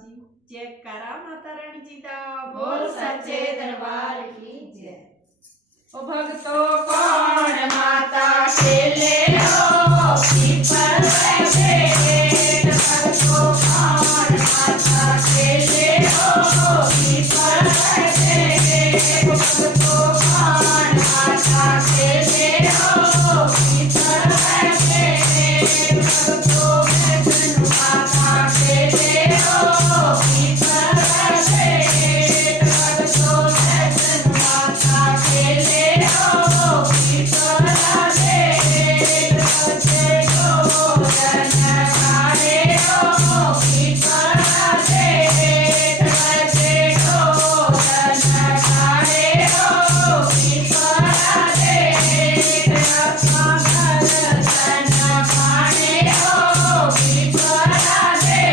जी जयकारा माता रानी जी दा बोल सच्चे दरबार की जय। ओ भक्तों कौन माता खेले हो पीपल पे भक्तों कौन माता खेले हो पीपल पे भक्तों कौन माता खेले हो पीपल पे भक्तों माता खेले हो पीपल पे भक्तों माता खेले हो पीपल पे भक्तों गोदन हारे हो पीपल पे भक्तों गोदन हारे हो पीपल पे भक्तों दर्शन पाने हो पीपल पे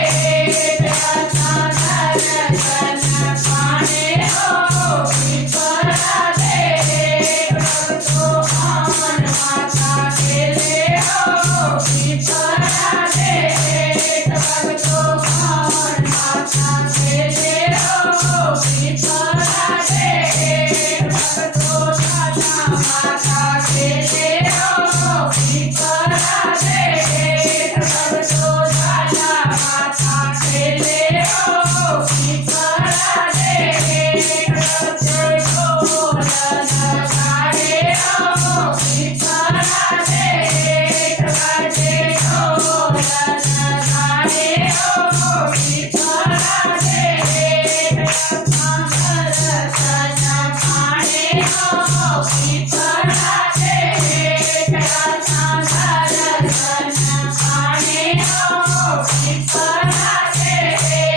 भक्तों दर्शन पाने हो पीपल पे भक्तों कौन माता खेले हो पीपल पे भक्तों कौन माता खेले हो पीपल पे भक्तों राधा माता खेले हो पीपल पे भक्तों राधा माता खेले हो पीपल पे भक्तों गोदन हारे हो पीपल पे भक्तों गोदन हारे हो पीपल पे भक्तों दर्शन पाने हो पीपल पे भक्तों दर्शन पाने हो पीपल पे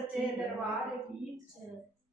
सच्चे दरबार की जय।